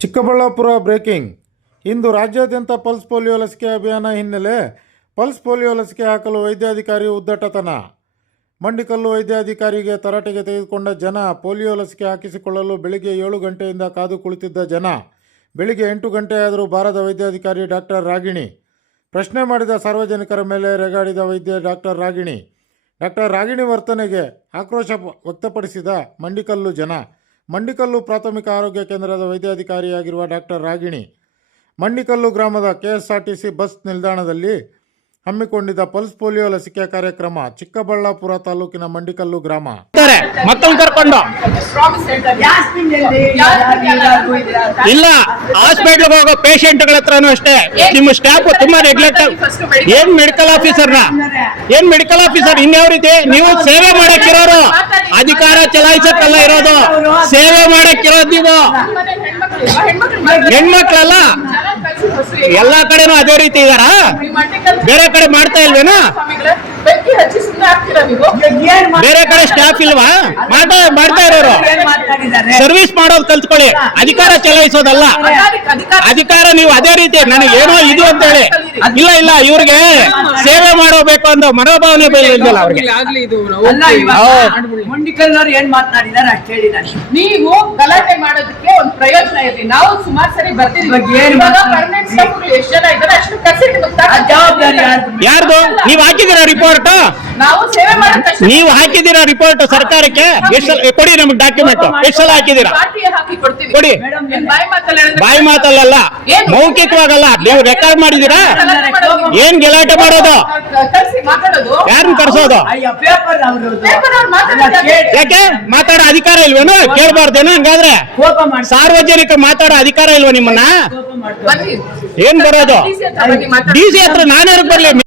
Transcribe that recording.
Chikkaballapur breaking. ಇಂದು ರಾಜ್ಯಾದ್ಯಂತ pulse polio ಲಸಿಕೆ ಅಭಿಯಾನ ಹಿನ್ನೆಲೆ ಪಲ್ಸ್ ಪೋಲಿಯೋ ಲಸಿಕೆ ಹಾಕಲು ವೈದ್ಯಾಧಿಕಾರಿ ಉದ್ದಟತನ. ಮಂಡಿಕಲ್ಲು ವೈದ್ಯಾಧಿಕಾರಿಗೆ ತರಾಟೆಗೆ ತೆಗೆದುಕೊಂಡ ಜನ ಪೋಲಿಯೋ ಲಸಿಕೆ ಹಾಕಿಸಿಕೊಳ್ಳಲು ಬೆಳಿಗ್ಗೆ ಏಳು ಗಂಟೆಯಿಂದ ಕಾದು ಕುಳಿತಿದ್ದ ಜನ. ಬೆಳಿಗ್ಗೆ ಎಂಟು ಗಂಟೆಯಾದರೂ ಬಾರದ ವೈದ್ಯಾಧಿಕಾರಿ ಡಾಕ್ಟರ್ ರಾಗಿಣಿ. ಪ್ರಶ್ನೆ ಮಾಡಿದ ಸಾರ್ವಜನಿಕರ ಮೇಲೆ ರೆಗಾಡಿದ ವೈದ್ಯ ಡಾಕ್ಟರ್ ರಾಗಿಣಿ. ಡಾಕ್ಟರ್ ರಾಗಿಣಿ ವರ್ತನೆಗೆ ಆಕ್ರೋಶ ವ್ಯಕ್ತಪಡಿಸಿದ ಮಂಡಿಕಲ್ಲು ಜನ. ಮಂಡಿಕಲ್ಲು ಪ್ರಾಥಮಿಕ ಆರೋಗ್ಯ ಕೇಂದ್ರದ ವೈದ್ಯಾಧಿಕಾರಿಯಾಗಿರುವ ಡಾಕ್ಟರ್ ರಾಗಿಣಿ, ಮಂಡಿಕಲ್ಲು ಗ್ರಾಮದ ಕೆಎಸ್ಆರ್ಟಿಸಿ ಬಸ್ ನಿಲ್ದಾಣದಲ್ಲಿ ಹಮ್ಮಿಕೊಂಡಿದ್ದ ಪಲ್ಸ್ ಪೋಲಿಯೋ ಲಸಿಕೆ ಕಾರ್ಯಕ್ರಮ ಚಿಕ್ಕಬಳ್ಳಾಪುರ ತಾಲೂಕಿನ ಮಂಡಿಕಲ್ಲು ಗ್ರಾಮ. ಕರ್ಕೊಂಡು. ಇಲ್ಲ ಹಾಸ್ಪಿಟ್ಲ್ಗೆ ಹೋಗೋ ಪೇಷಂಟ್ಗಳ ಹತ್ರನೂ ಅಷ್ಟೇ. ನಿಮ್ಮ ಸ್ಟಾಫ್ ತುಂಬಾ ನೆಗ್ಲೆಕ್ಟ್ ಏನ್ ಮೆಡಿಕಲ್ ಆಫೀಸರ್ನ ಏನ್ ಮೆಡಿಕಲ್ ಆಫೀಸರ್ ಇನ್ಯಾವ ರೀತಿ? ನೀವು ಸೇವೆ ಮಾಡಕ್ಕಿರೋರು ಅಧಿಕಾರ ಚಲಾಯಿಸಕ್ಕಲ್ಲ ಇರೋದು. ಸೇವೆ ಮಾಡಕ್ಕಿರೋದು ನೀವು. ಹೆಣ್ಮಕ್ಳಲ್ಲ? ಎಲ್ಲಾ ಕಡೆನೂ ಅದೇ ರೀತಿ ಇದಾರ ಬೇರೆ ಕಡೆ ಮಾಡ್ತಾ ಇಲ್ವೇನಾ? ಬೇರೆ ಕಡೆ ಸ್ಟಾಫ್ ಇಲ್ವಾ? ಮಾಡ್ತಾ ಮಾಡ್ತಾ ಇರೋರು. ಸರ್ವಿಸ್ ಮಾಡೋದು ಕಲ್ತ್ಕೊಳ್ಳಿ. ಅಧಿಕಾರ ಚಲಾಯಿಸೋದಲ್ಲ. ಅಧಿಕಾರ ನೀವು ಅದೇ ರೀತಿ ನನಗೆ ಏನೋ ಇದು ಅಂತ ಹೇಳಿ ಇಲ್ಲ ಇಲ್ಲ ಇವ್ರಿಗೆ ಸೇವೆ ಮಾಡಬೇಕು ಅಂತ ಮನೋಭಾವನೆ ಇಲ್ಲ ಅವ್ರಿಗೆ? ಆಗ್ಲಿ ಇದು ಅಲ್ಲ ಹೌದು. ಮುಂಡಿಕಲ್ನವ್ರು ಏನ್ ಮಾತನಾಡಿದಾರೆ ಅಷ್ಟು ಹೇಳಿದಾರೆ ನೀವು ಗಲಾಟೆ ಮಾಡೋದಕ್ಕೆ ಒಂದು ಪ್ರಯೋಜನ ಇರಲಿ. ನಾವು ಸುಮಾರು ಸರಿ ಬರ್ತೀವಿ. ಏನ್ ಎಷ್ಟು ಜನ ಇದ್ದಾರೆ ಅಷ್ಟು ಜವಾಬ್ದಾರಿ? ಯಾರ್ದು? ನೀವ್ ಹಾಕಿದಿರ ರಿಪೋರ್ಟ್ ನಾವು ಸೇವೆ ಮಾಡೋದಕ್ಕೆ ನೀವು ಹಾಕಿದ್ದೀರಾ ರಿಪೋರ್ಟ್ ಸರ್ಕಾರಕ್ಕೆ? ಎಷ್ಟು ಕೊಡಿ ನಮ್ಗೆ ಡಾಕ್ಯುಮೆಂಟ್ ಎಷ್ಟು ಸಲ ಹಾಕಿದಿರಾ ಪಾರ್ಟಿಗೆ ಹಾಕಿ ಕೊಡ್ತೀವಿ. ಕೊಡಿ. ಬಾಯಿ ಮಾತಲ್ಲ? ಮೌಖಿಕವಾಗಲ್ಲ. ನೀವು ರೆಕಾರ್ಡ್ ಮಾಡಿದೀರಾ. ಏನ್ ಗಲಾಟೆ ಮಾಡೋದು? ಯಾರನ್ನ ಕರ್ಸೋದು. ಯಾಕೆ? ಮಾತಾಡೋ ಅಧಿಕಾರ ಇಲ್ವೇನು? ಕೇಳ್ಬಾರ್ದೇನು ಹಂಗಾದ್ರೆ? ಸಾರ್ವಜನಿಕ ಮಾತಾಡೋ ಅಧಿಕಾರ ಇಲ್ವಾ ನಿಮ್ಮನ್ನ? ಏನ್ ಬರೋದು. ಡಿ ಸಿ ಹತ್ರ ನಾನು ಬರ್ಲಿ?